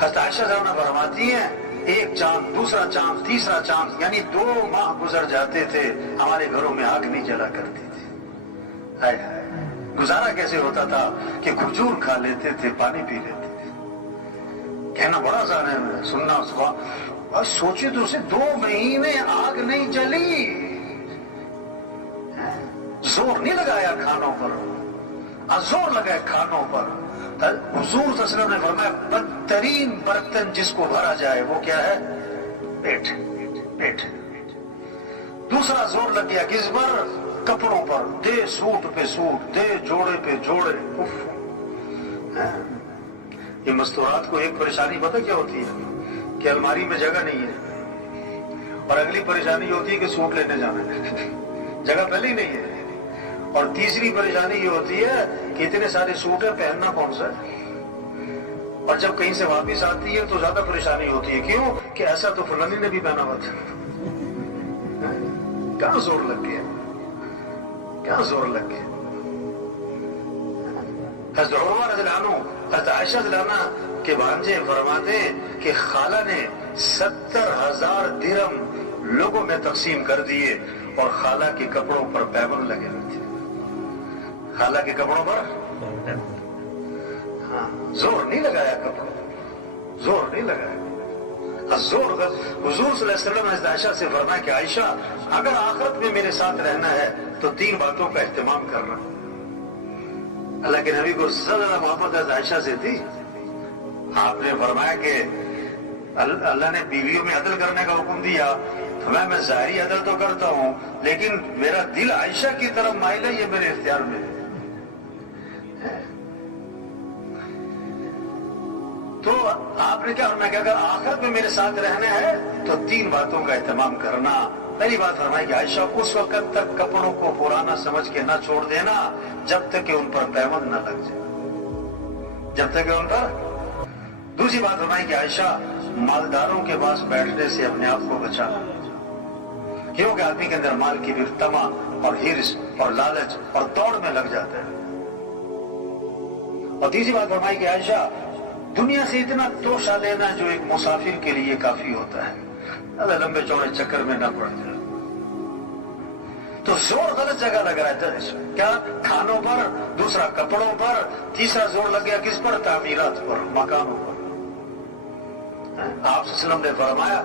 حضرت عائشہ ذرا فرماتی ہیں ایک چاند، دوسرا چاند، تیسرا چاند، یعنی 2 ماہ گزر جاتے تھے ہمارے گھروں میں آگ نہیں جلا کرتی تھی. ہائے ہائے، گزارا کیسے ہوتا تھا کہ کھجور کھا لیتے تھے، پانی پی لیتے تھے. کہنا بڑا آسان ہے، سننا صبح اور سوچے تو اسے 2 مہینے آگ نہیں جلی، زور نہیں لگایا کھانوں پر، زور لگایا کھانوں پر. حضور صلی اللہ علیہ وسلم نے فرمایا بدترین برتن جس کو بھرا جائے وہ کیا ہے؟ پیٹ. پیٹ. دوسرا زور لگ گیا کس پر؟ کپڑوں پر. دے سوٹ پہ سوٹ، دے جوڑے پہ جوڑے. یہ مستورات کو ایک پریشانی پتہ کیا ہوتی ہے؟ کہ الماری میں جگہ نہیں ہے، اور اگلی پریشانی ہوتی ہے کہ سوٹ لینے جانا ہے، جگہ پہلے ہی نہیں ہے. اور تیسری پریشانی یہ ہوتی ہے کہ اتنے سارے سوٹ ہیں، پہننا کون سا ہے. اور جب کہیں سے واپس آتی ہے تو زیادہ پریشانی ہوتی ہے. کیوں؟ کہ ایسا تو فلانی نے بھی پہنا ہوا تھا. کہاں زور لگ گیا، کہاں زور لگ گیا. حضرت عمر رضی اللہ عنہ، حضرت عائشہ رضی اللہ عنہ کے بھانجے فرماتے ہیں کہ خالہ نے 70,000 درہم لوگوں میں تقسیم کر دیے اور خالہ کے کپڑوں پر پیبند لگے ہوئے تھے. خالہ کے کپڑوں پر زور نہیں لگایا، کپڑوں زور نہیں لگایا. زور حضور صلی اللہ علیہ وسلم نے عائشہ سے فرمایا کہ عائشہ اگر آخرت میں میرے ساتھ رہنا ہے تو 3 باتوں کا اہتمام کرنا. اللہ کے نبی کو زیادہ محبت عائشہ سے تھی. آپ نے فرمایا کہ اللہ نے بیویوں میں عدل کرنے کا حکم دیا، تو میں ظاہری عدل تو کرتا ہوں لیکن میرا دل عائشہ کی طرف مائل ہے، یہ میرے اختیار میں ہے. تو آپ نے کیا فرمایا کہ اگر آخرت میں میرے ساتھ رہنا ہے تو 3 باتوں کا اہتمام کرنا. پہلی بات فرمائی کہ عائشہ اس وقت تک کپڑوں کو پرانا سمجھ کے نہ چھوڑ دینا جب تک کہ ان پر پیوند نہ لگ جائے، جب تک کہ ان پر. دوسری بات فرمائی کہ عائشہ مالداروں کے پاس بیٹھنے سے اپنے آپ کو بچانا، کیونکہ آدمی کے اندر مال کی بھی تما اور ہرس اور لالچ اور دوڑ میں لگ جاتا ہے. اور تیسری بات فرمائی کہ عائشہ دنیا سے اتنا توشہ لینا جو ایک مسافر کے لیے کافی ہوتا ہے، اللہ لمبے چوڑے چکر میں نہ پڑ جائے. تو زور غلط جگہ لگ رہا ہے. کیا؟ کھانوں پر، دوسرا کپڑوں پر، تیسرا زور لگ گیا کس پر؟ تعمیرات پر، مکانوں پر. آپ صلی اللہ علیہ وسلم نے فرمایا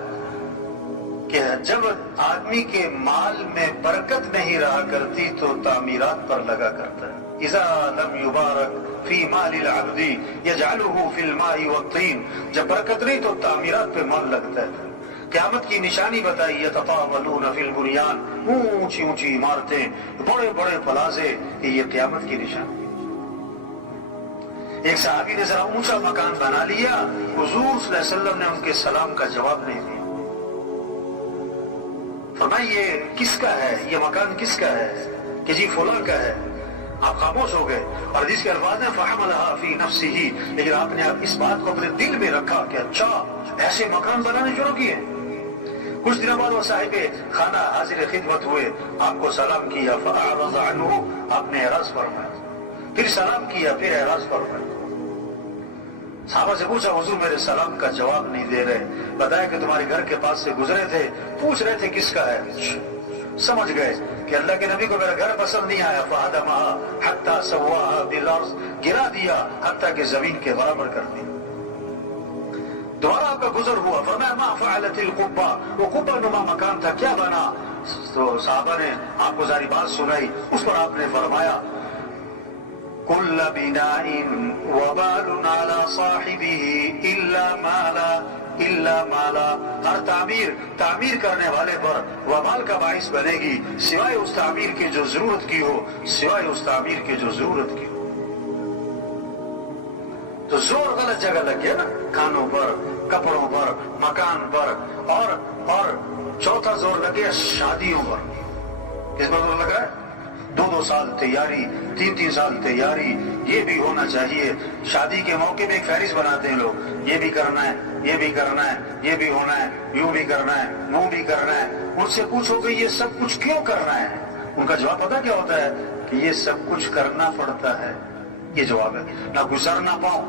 کہ جب آدمی کے مال میں برکت نہیں رہا کرتی تو تعمیرات پر لگا کرتا ہے. اذا لم یبارک فی مال العبد یجعلہ فی الماء والطین. جب برکت نہیں تو تعمیرات پہ مال لگتا ہے. قیامت کی نشانی بتائی، یتطاولون فی البنیان، اونچی اونچی عمارتیں، بڑے بڑے پلازے، یہ قیامت کی نشانی. ایک صحابی نے ذرا اونچا مکان بنا لیا، حضور صلی اللہ علیہ وسلم نے ان کے سلام کا جواب نہیں دیا. فرمایا یہ کس کا ہے، یہ مکان کس کا ہے؟ کہ جی فلاں کا ہے. آپ خاموش ہو گئے. اور حدیث کے الفاظ ہیں فحملها فی نفسہ، لیکن آپ نے اس بات کو اپنے دل میں رکھا کہ اچھا ایسے مکان بنانے شروع کیے. کچھ دنوں بعد وہ صاحب خانہ حاضر خدمت ہوئے، آپ کو سلام کیا، فاعرض عنہ، آپ نے اعراض فرمایا. پھر سلام کیا، پھر اعراض فرمایا. صحابہ سے پوچھا حضور میرے سلام کا جواب نہیں دے رہے. بتایا کہ تمہارے گھر کے پاس سے گزرے تھے، پوچھ رہے تھے کس کا ہے. سمجھ گئے کہ اللہ کے نبی کو میرا گھر پسند نہیں آیا. فہدمها حتی سواها بالارض، گرا دیا حتیٰ کہ زمین کے برابر کر دی. دوبارہ آپ کا گزر ہوا، فرمایا ما فعلت القبہ، وہ قبہ نما مکان تھا کیا بنا؟ تو صحابہ نے آپ کو ساری بات سنائی. اس پر آپ نے فرمایا کل بناء وبال على صاحبه الا مالا. ہر تعمیر کرنے والے پر وبال کا باعث بنے گی سوائے اس تعمیر کی جو ضرورت کی ہو، سوائے اس تعمیر کی جو ضرورت کی ہو. تو زور غلط جگہ لگ گیا نا، کھانوں پر، کپڑوں پر، مکان پر. اور چوتھا زور لگ گیا شادیوں پر. کس پر زور لگا ہے؟ 2 سال تیاری، 3 سال تیاری. یہ بھی ہونا چاہیے. شادی کے موقع میں ایک فہرست بناتے ہیں لوگ، یہ بھی کرنا ہے، یہ بھی کرنا ہے، یہ بھی ہونا ہے، یوں بھی کرنا ہے، وہ بھی کرنا ہے. ان سے پوچھو کہ یہ سب کچھ کیوں کرنا ہے؟ ان کا جواب پتہ کیا ہوتا ہے؟ کہ یہ سب کچھ کرنا پڑتا ہے. یہ جواب ہے. نہ گزر نہ پاؤں،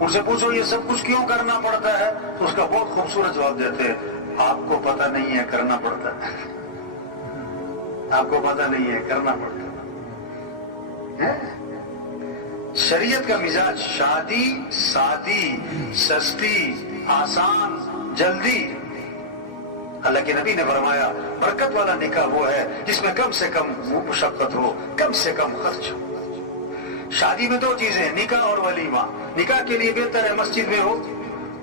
ان سے پوچھو یہ سب کچھ کیوں کرنا پڑتا ہے، تو اس کا بہت خوبصورت جواب دیتے ہیں، آپ کو پتہ نہیں ہے کرنا پڑتا ہے، آپ کو پتہ نہیں ہے کرنا پڑتا ہے۔ شریعت کا مزاج شادی سادی، سستی، آسان، جلدی۔ اللہ کے نبی نے فرمایا برکت والا نکاح وہ ہے جس میں کم سے کم مشقت ہو، کم سے کم خرچ ہو۔ شادی میں دو چیزیں، نکاح اور ولیمہ۔ نکاح کے لیے بہتر ہے مسجد میں ہو،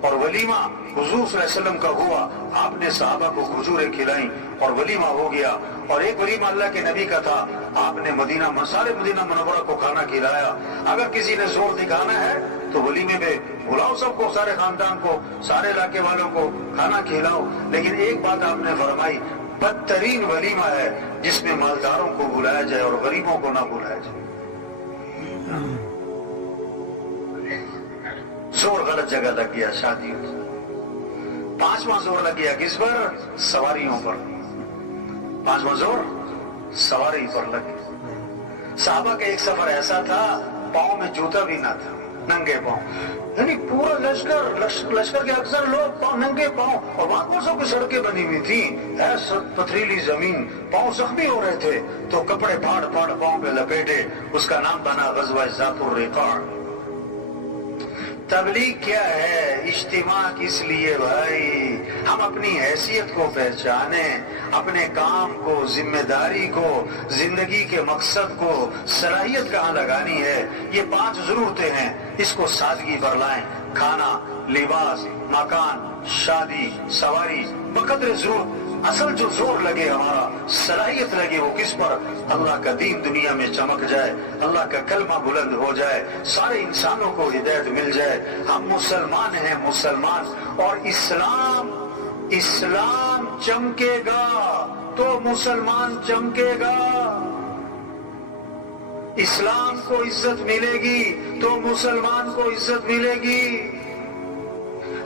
اور ولیمہ حضور صلی اللہ علیہ وسلم کا ہوا، آپ نے صحابہ کو کھجوریں کھلائیں اور ولیمہ ہو گیا۔ اور ایک ولیمہ اللہ کے نبی کا تھا، آپ نے سارے مدینہ منورہ کو کھانا کھلایا۔ اگر کسی نے زور دکھانا ہے تو ولیمے میں بلاؤ سب کو، سارے خاندان کو، سارے علاقے والوں کو کھانا کھلاؤ، لیکن ایک بات آپ نے فرمائی، بدترین ولیمہ ہے جس میں مالداروں کو بلایا جائے اور غریبوں کو نہ بلایا جائے۔ زور غلط جگہ لگ گیا شادیوں میں۔ پانچواں زور لگ گیا کس پر؟ سواریوں پر۔ پانچواں زور سواری پر لگ گیا۔ صحابہ کا ایک سفر ایسا تھا، پاؤں میں جوتا بھی نہ تھا، ننگے پاؤں، یعنی پورا لشکر کے اکثر لوگ پاؤں ننگے پاؤں، اور وہاں کون سو کی سڑکیں بنی ہوئی تھی، ایسا پتھریلی زمین، پاؤں زخمی ہو رہے تھے تو کپڑے پھاڑ پھاڑ پاؤں پہ لپیٹے، اس کا نام بنا غزوہ ذات الرقاع۔ تبلیغ کیا ہے؟ اجتماع کس لیے بھائی؟ ہم اپنی حیثیت کو پہچانیں، اپنے کام کو، ذمہ داری کو، زندگی کے مقصد کو، صلاحیت کہاں لگانی ہے۔ یہ 5 ضرورتیں ہیں، اس کو سادگی پر لائیں۔ کھانا، لباس، مکان، شادی، سواری، بقدر ضرورت۔ اصل جو زور لگے ہمارا، صلاحیت لگے، وہ کس پر؟ اللہ کا دین دنیا میں چمک جائے، اللہ کا کلمہ بلند ہو جائے، سارے انسانوں کو ہدایت مل جائے۔ ہم مسلمان ہیں، مسلمان، اور اسلام چمکے گا تو مسلمان چمکے گا۔ اسلام کو عزت ملے گی تو مسلمان کو عزت ملے گی۔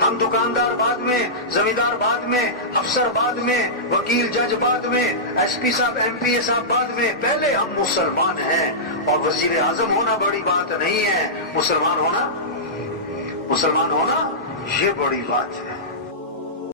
ہم دکاندار بعد میں، زمیندار بعد میں، افسر بعد میں، وکیل جج بعد میں، ایس پی صاحب ایم پی صاحب بعد میں، پہلے ہم مسلمان ہیں۔ اور وزیر اعظم ہونا بڑی بات نہیں ہے، مسلمان ہونا یہ بڑی بات ہے۔